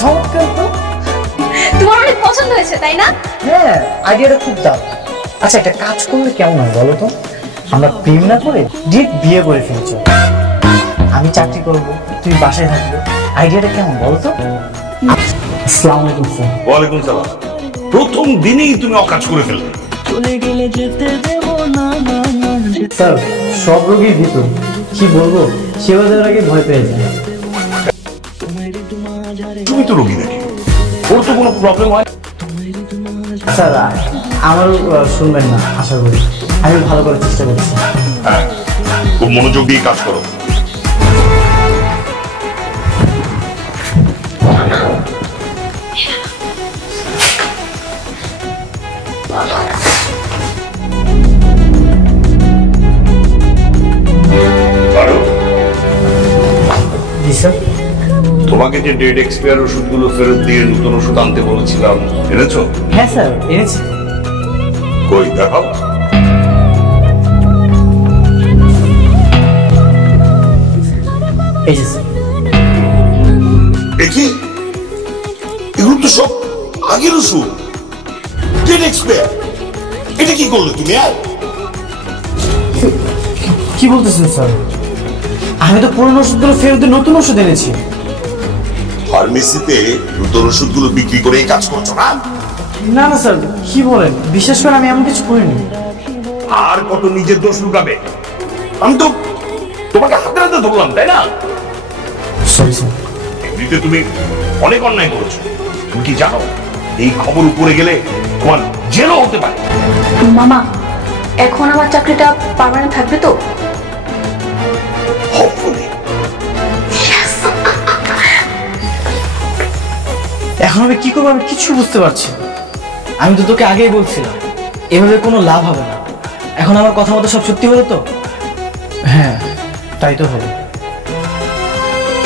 চমৎকার তো। তোমার অনেক পছন্দ হয়েছে তাই না? হ্যাঁ, আইডিয়াটা খুব দারুণ। আচ্ছা, একটা কাজ করলে কেমন হয় বলো তো? আমরা প্রেম না করে ডিরেক্ট বিয়ে করে ফেলছি। আমি চাকরি করবো, তুমি বাসায় থাকবে। আইডিয়াটা কেমন বলো তো? আসসালামু আলাইকুম স্যার। ওয়ালাইকুম সালাম। প্রথম দিনেই তুমি অকাজ করে ফেললে। স্যার, সব রোগীর ভিতর কি বলবো, সেবা দেওয়ার আগে ভয় পেয়ে যায়। তুমি তো রোগী নাকি, ওর তো কোনো প্রবলেম হয়। স্যার, আমারও শুনবেন না আশা করি। আমি ভালো করার চেষ্টা করছি। হ্যাঁ, খুব মনোযোগ দিয়ে কাজ করো। জি স্যার। তোমাকে যে ডেট এক্সপায়ার ওষুধগুলো ফেরত দিয়ে নতুন ওষুধ আনতে বলেছিলাম, এনেছো? হ্যাঁ স্যার, এনেছি। কই দেখাও। এই যে স্যার। দেখি, এগুলো তো সব আগের ওষুধ, ডেট এক্সপায়ার। এটা কি করলে তুমি? কি বলতেছেন স্যার? আমি তো পুরনো ওষুধগুলো ফেরত দিয়ে নতুন ওষুধ এনেছি। ফার্মেসিতে নতুন ওষুধগুলো বিক্রি করে কাজ করছো না? না না স্যার, কি বলেন? বিশেষ করে আমি এমন কিছু করিনি। আর কত নিজের দোষ লুকাবে? আমি তো তোমাকে হাতে হাতে ধরলাম, তাই না? Sorry sir. এমনিতে তুমি অনেক অন্যায় করেছো। তুমি কি জানো, এই খবর উপরে গেলে তোমার জেলও হতে পারে। মামা, এখন আমার চাকরিটা পার্মানেন্ট থাকবে তো? Hopefully. এখন আমি কি করবো আমি কিছু বুঝতে পারছি না। আমি তো তোকে আগেই বলছিলাম এভাবে কোনো লাভ হবে না। এখন আমার কথা মতো সব সত্যি হলো তো? হ্যাঁ, তাই তো হলো।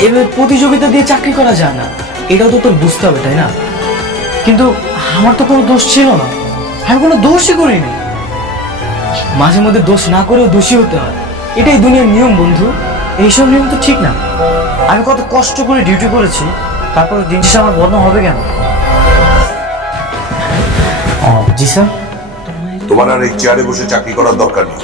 এভাবে প্রতিযোগিতা দিয়ে চাকরি করা যায় না, এটাও তো তোর বুঝতে হবে, তাই না? কিন্তু আমার তো কোনো দোষ ছিল না, আমি কোনো দোষই করিনি। মাঝে মধ্যে দোষ না করেও দোষী হতে হয়, এটাই দুনিয়ার নিয়ম বন্ধু। এইসব নিয়ম তো ঠিক না। আমি কত কষ্ট করে ডিউটি করেছি, তারপর দিন শেষে আমার বদনাম হবে কেন? জি স্যার। তোমার আর এই চেয়ারে বসে চাকরি করার দরকার নেই।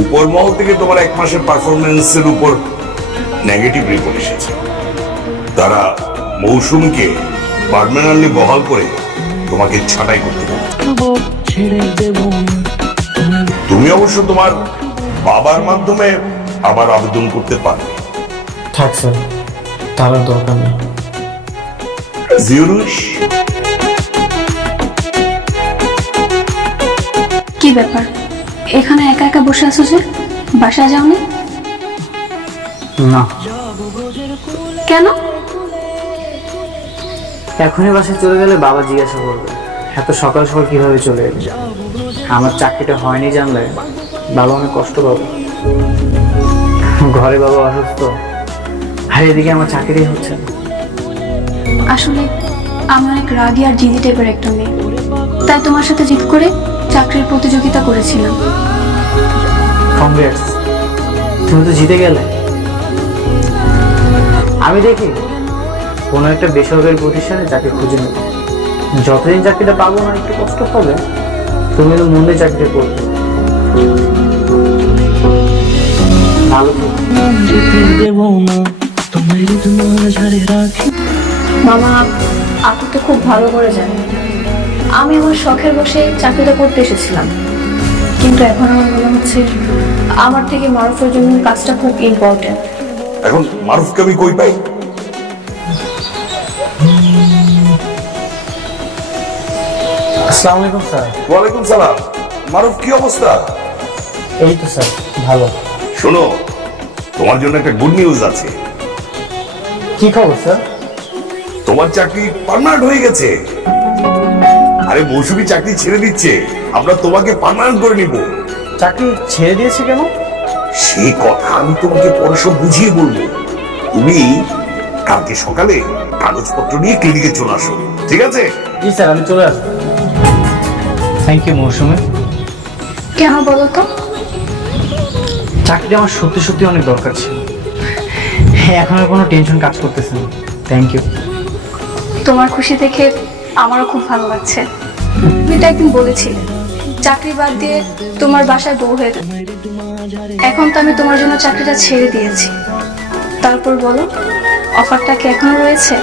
উপর মহল থেকে তোমার এক মাসের পারফরমেন্সের উপর নেগেটিভ রিপোর্ট এসেছে। তারা মৌসুমীকে পার্মানেন্টলি বহাল করে তোমাকে ছাঁটাই করতে পারে। তুমি অবশ্য তোমার বাবার মাধ্যমে আবার আবেদন করতে পারবে। থাক স্যার, তার দরকার নেই। কি ব্যাপার, এখানে একা একা বসে আছো যে? বাসায় যাওনি? না। কেন? এখনই বাসায় চলে গেলে বাবা জিজ্ঞাসা করবে এত সকাল সকাল কিভাবে চলে এলি। আমার চাকরিটা হয়নি জানলে বাবা অনেক কষ্ট পাবে। ঘরে বাবা অসুস্থ, আর এদিকে আমার চাকরি হচ্ছে না। আসলে আমি অনেক রাগী আর জিদি টাইপের একটা মেয়ে, তাই তোমার সাথে জিদ করে চাকরির প্রতিযোগিতা করেছিলাম। কংগ্রেটস, তুমি তো জিতে গেলে। আমি দেখি কোনো একটা বেসরকারি প্রতিষ্ঠানে চাকরি খুঁজে নেব। যতদিন চাকরিটা পাবো না, একটু কষ্ট হবে, তুমি তো মনে চাকরি করবে। ভালো মামা, আপনি তো খুব ভালো করে জানেন আমি আমার শখের বসে চাকরিটা করতে এসেছিলাম, কিন্তু এখন আমার মনে হচ্ছে আমার থেকে মারুফের জন্য কাজটা খুব ইম্পর্টেন্ট। এখন মারুফকে আমি কই পাই? আসসালামু আলাইকুম স্যার। ওয়ালাইকুম সালাম। মারুফ, কি অবস্থা? এই তো স্যার, ভালো। শোনো, তোমার জন্য একটা গুড নিউজ আছে। কি খবর স্যার? তোমার চাকরি পার্মানেন্ট হয়ে গেছে। আরে মৌসুমী চাকরি ছেড়ে দিচ্ছে, আমরা তোমাকে পার্মানেন্ট করে নিব। চাকরি ছেড়ে দিয়েছে কেন? সেই কথা আমি তোমাকে পরে সব বুঝিয়ে বলবো। তুমি কালকে সকালে কাগজপত্র নিয়ে ক্লিনিকে চলে আসো, ঠিক আছে? জি স্যার, আমি চলে আসবো। থ্যাংক ইউ মৌসুমী। কেন বলো তো? চাকরিটা আমার সত্যি সত্যি অনেক দরকার ছিল। এখন আর কোনো টেনশন কাজ করতেছে না। Thank you. তোমার খুশি দেখে আমারও খুব ভালো লাগছে। তুমি তো একদিন বলেছিলে চাকরি বাদ দিয়ে তোমার বাসায় বউ হয়ে যাবে। এখন তো আমি তোমার জন্য চাকরিটা ছেড়ে দিয়েছি। তারপর বলো, অফারটা কি এখনো রয়েছে?